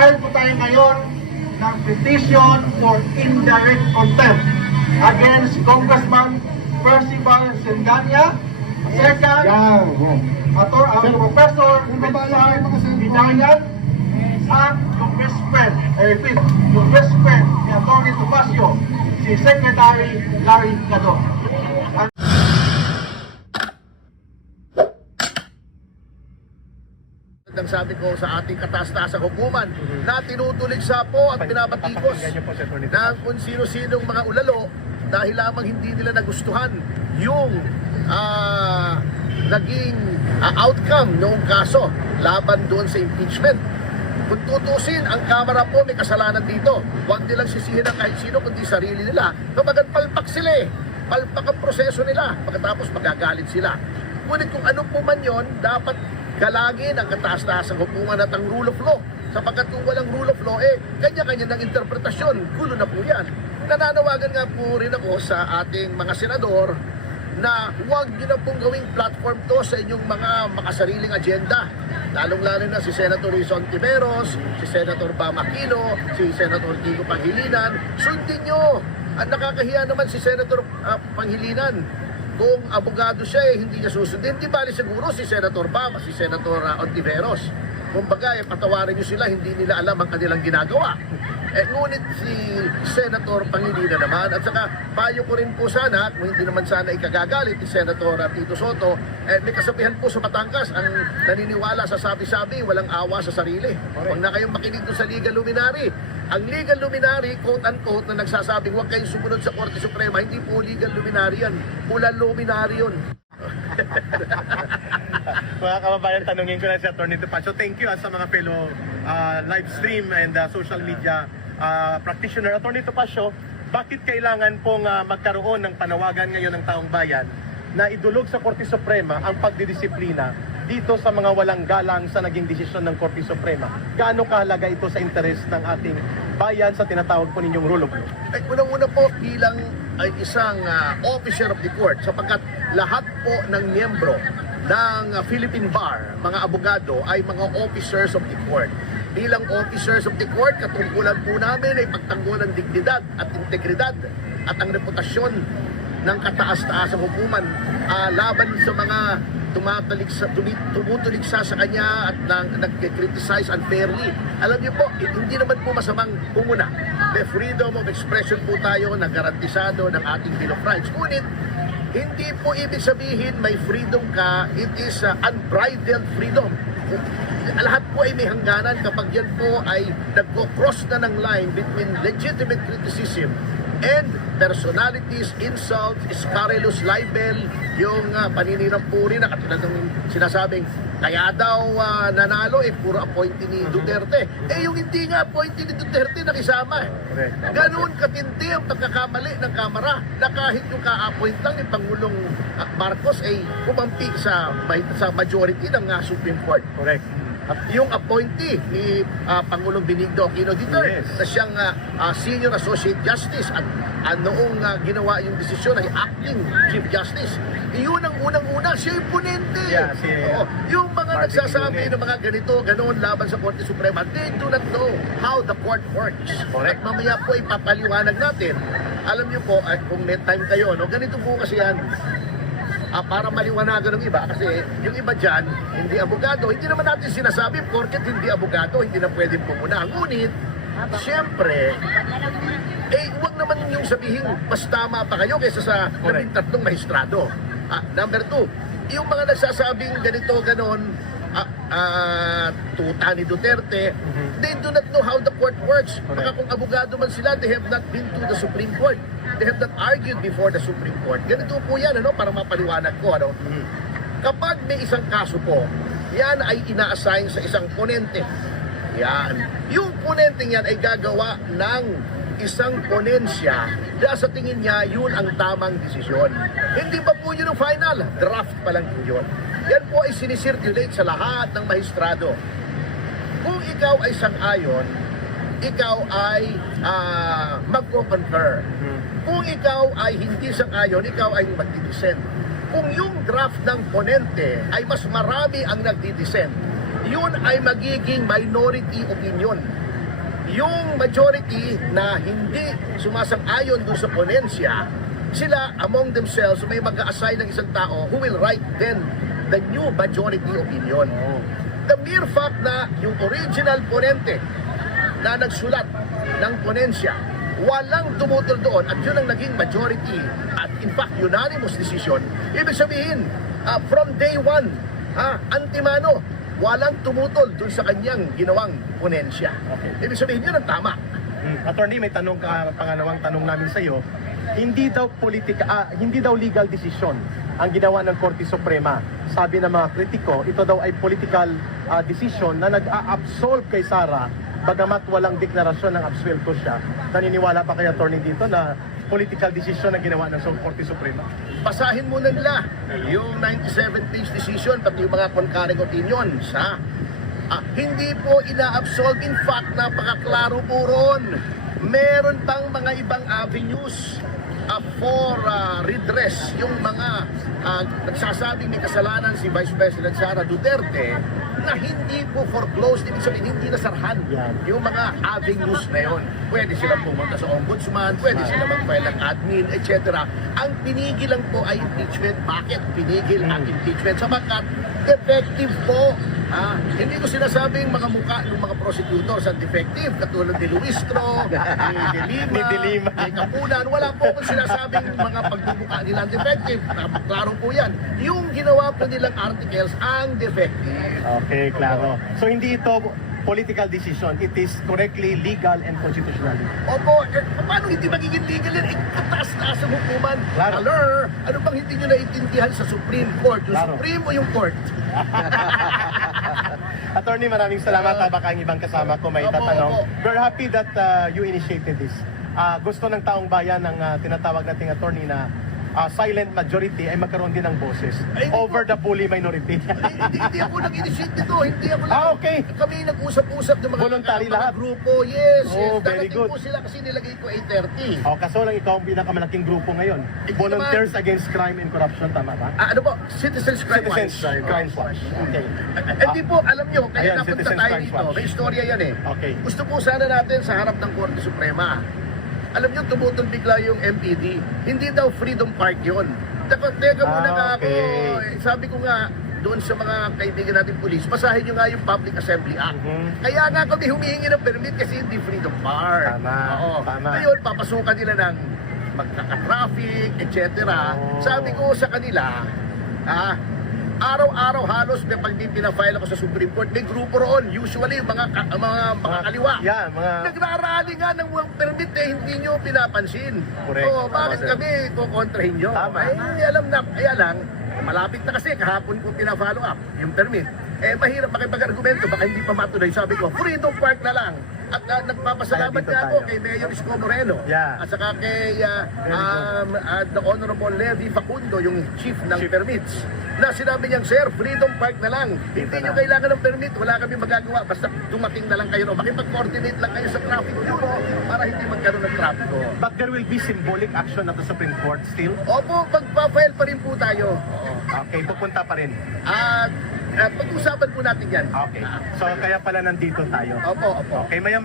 Nag-file po tayo ngayon ng petition for indirect contempt against Congressman Percival Senganya, second, Professor Benson Binayan, at yung best friend, yung best friend ni Atty. Topacio, si Secretary Larry Cado. Ang sabi ko sa ating kataas-taasang hukuman na tinutuligsa po at binabatikos ng kung sino-sinong mga ulalo dahil lamang hindi nila nagustuhan yung naging outcome noong kaso laban doon sa impeachment. Kung tutusin, ang Kamara po may kasalanan dito. Huwag nilang sisihin ng kahit sino kundi sarili nila. Kapag palpak sila palpak ang proseso nila, pagkatapos magagalit sila. Ngunit kung ano po man yun, dapat galangin ang kataas-taasang hukuman at ang rule of law. Sapagkat kung walang rule of law, kanya-kanya ng interpretasyon. Gulo na po yan. Nananawagan nga po rin ako sa ating mga senador na huwag nyo na pong gawing platform to sa inyong mga makasariling agenda. Lalong-lalo na si Senator Rizon Tiveros, si Senator Bam Aquino, si Senator Kiko Pangilinan. Sundin nyo! At nakakahiya naman si Senator Pangilinan. Kung abogado siya, hindi niya susundin. Di bali siguro si Senator Bam, si Senator Ontiveros. Kung bagay, patawarin niyo sila, hindi nila alam ang kanilang ginagawa. Ngunit si Senator Pangilinan naman, at saka payo ko rin po sana, kung hindi naman sana ikagagalit ni Senator Tito Soto, may kasabihan po sa Batangas, ang naniniwala sa sabi-sabi, walang awa sa sarili. Huwag na kayong makinig doon sa legal luminary. Ang legal luminary, quote-unquote, na nagsasabing huwag kayong sumunod sa Korte Suprema, hindi po legal luminary yan. Pula luminary yun. Mga kababayan, tanungin ko na si Atty. Topacio. Thank you sa mga fellow live stream and social media practitioner. Atty. Topacio, bakit kailangan pong magkaroon ng panawagan ngayon ng taong bayan na idulog sa Korte Suprema ang pagdidisiplina dito sa mga walang galang sa naging desisyon ng Korte Suprema? Gaano kahalaga ito sa interes ng ating bayan sa tinatawag po ninyong rule of law? Unang-una po bilang isang officer of the court, sapagkat lahat po ng miyembro ng Philippine Bar, mga abogado, ay mga officers of the court. Bilang officers of the court, katungkulan po namin ay pagtanggol ng dignidad at integridad at ang reputasyon ng kataas-taasang hukuman laban sa mga tumutuligsa sa kanya at nag-criticize unfairly. Alam niyo po, hindi naman po masamang pumuna. May freedom of expression po tayo na garantisado ng ating Bill of Rights. Ngunit, hindi po ibig sabihin may freedom ka, it is unbridled freedom. Lahat po ay may hangganan kapag yan po ay nagko-cross na ng line between legitimate criticism and personalities, insults, scurrilous libel, yung paninirampuri na katulad ng sinasabing kaya daw nanalo puro appointee ni Duterte. Yung hindi nga appointee ni Duterte nakisama. Ganoon katindi ang pagkakamali ng Kamara na kahit yung ka-appoint lang ni Pangulong Marcos ay kumampi sa majority ng Supreme Court. Correct. Yung appointee ni Pangulong Benigno Aquino III na siyang Senior Associate Justice at noong ginawa yung desisyon ay Acting Chief Justice, yun ang unang-una, siya yung ponente. Yung mga nagsasabi ng mga ganito, ganoon laban sa Korte Suprema, they do not know how the court works. At mamaya po ipapaliwanag natin. Alam niyo po, kung may time kayo, ganito po kasi yan. Para maliwanagan ng iba, kasi yung iba dyan, hindi abogado. Hindi naman natin sinasabi, porket hindi abogado, hindi na pwedeng pumuna. Ngunit, siyempre, huwag naman yung sabihin, mas tama pa kayo kaysa sa 13 maestrado. Number 2, yung mga nagsasabing ganito, ganon, tuta ni Duterte, they do not know how the court works. Baka kung abogado man sila, they have not been to the Supreme Court. They have not argued before the Supreme Court. Ganito po yan, para mapaliwanag ko. Kapag may isang kaso po, yan ay ina-assign sa isang ponente. Yan. Yung ponente yan ay gagawa ng isang ponensya dahil sa tingin niya, yun ang tamang desisyon. Hindi pa po yun ang final. Draft pa lang po yun. Yan po ay sinisirculate sa lahat ng maestrado. Kung ikaw ay sang-ayon, ikaw ay magko-concur. Kung ikaw ay hindi sang-ayon, ikaw ay magdidissent. Kung yung draft ng ponente ay mas marami ang nagdidissent, yun ay magiging minority opinion. yung majority na hindi sumasang-ayon dun sa ponensya, sila among themselves may mag-a-assign ng isang tao who will write then the new majority opinion. The mere fact na yung original ponente na nagsulat ng ponensya, walang tumutol doon at yun ang naging majority at in fact unanimous decision, ibig sabihin from day one, antimano, walang tumutol doon sa kanyang ginawang ponensya. Ibig sabihin yun ang tama. Attorney, may tanong pangalawang tanong namin sa iyo. Hindi daw legal decision ang ginawa ng Korte Suprema. Sabi ng mga kritiko, ito daw ay political decision na nag-a-absolve kay Sara bagamat walang deklarasyon ng absuelto siya. Naniniwala pa kay attorney dito na political decision ang ginawa ng Korte Suprema? Basahin muna nila yung 97-page decision pati yung mga concurring opinions. Hindi po ina-absolve. In fact, napakaklaro po ron. Meron pang mga ibang avenues for redress. Yung mga nagsasabing may kasalanan si Vice President Sara Duterte na hindi po foreclosed, ibig sabihin hindi nasarhan yung mga avenues na yun. Pwede silang pumunta sa ombudsman, pwede silang mag-file ng admin, etc. Ang pinigil lang po ay impeachment. Bakit pinigil ang impeachment? Sapagkat defective po. Hindi ko sinasabing mga mukha ng mga prosecutors ang defective, katulad ni Luistro, ni De Lima, ni Kapunan. Wala po kung sinasabing mga pagmumukha nila ang defective. Klaro po yan. Yung ginawa po nilang articles ang defective. Okay, klaro. So hindi ito political decision, it is correctly legal and constitutional. Opo, paano hindi magiging legal yan? Kataas-taas ang hukuman. Claro. Ano bang hindi nyo naiintindihan sa Supreme Court? Yung Claro. Supreme o yung Court? Attorney, maraming salamat. Baka ang ibang kasama ko may Opo, tatanong. opo. We're happy that you initiated this. Gusto ng taong bayan ng tinatawag nating attorney na silent majority ay magkaroon din ng boses Ay, hindi over the bully minority. Hindi ako nag-initiate nito. Hindi ako lang. Okay. Kami nag-usap-usap ng mga, Voluntary mga lahat. grupo. Yes, Oh, yes. very Darating good. po sila kasi nilagay ko 8:30. Kaso lang ikaw ang pinakamalaking grupo ngayon. Hindi Volunteers Against Crime and Corruption, tama ba? Ano po? Citizens Crime Citizens Watch. Crime Watch. Okay. Hindi po, alam nyo, kaya Ayan, napunta Citizens tayo Crime dito. Watch. May istorya yan eh. Okay. Gusto po sana natin sa harap ng Korte Suprema. Alam nyo, tumutol bigla yung MPD. Hindi daw Freedom Park yun. Teka muna nga ako. okay. Sabi ko nga, doon sa mga kaibigan natin pulis, basahin nyo nga yung Public Assembly Act. Kaya nga kami humihingi ng permit kasi hindi Freedom Park. Tama, Oo. tama. Ngayon, papasukan nila ng magkaka-traffic, etc. Sabi ko sa kanila, araw-araw halos may pag pinafile ako sa Supreme Court, may grupo roon, usually mga kaliwa. Yeah, mga... Nagrarally nga ng mga permit hindi nyo pinapansin. Correct. So, bakit Tama, sir. kami kukontrahin nyo? Tama. Alam na, kaya lang, malapit na kasi, kahapon ko pina-follow up yung permit. Mahirap makipag-argumento, baka hindi pa matuloy. Sabi ko, Freedom Park na lang. At nagpapasalamat Dito nga ako tayo. kay Mayor Isko Moreno. Yeah. At saka kay the Honorable Levi Facundo, yung chief ng permits. Na sinabi niyang, Sir, Freedom Park na lang. Hindi nyo kailangan ng permit, wala kami magagawa. Basta dumating na lang kayo. Makipag-coordinate lang kayo sa traffic bureau para hindi magkaroon ng traffic. But there will be symbolic action at the Supreme Court still? Opo, magpa-file pa rin po tayo. Okay, pupunta pa rin. At pag-usapan po natin yan. Okay. So kaya pala nandito tayo. Opo, opo. Okay, maya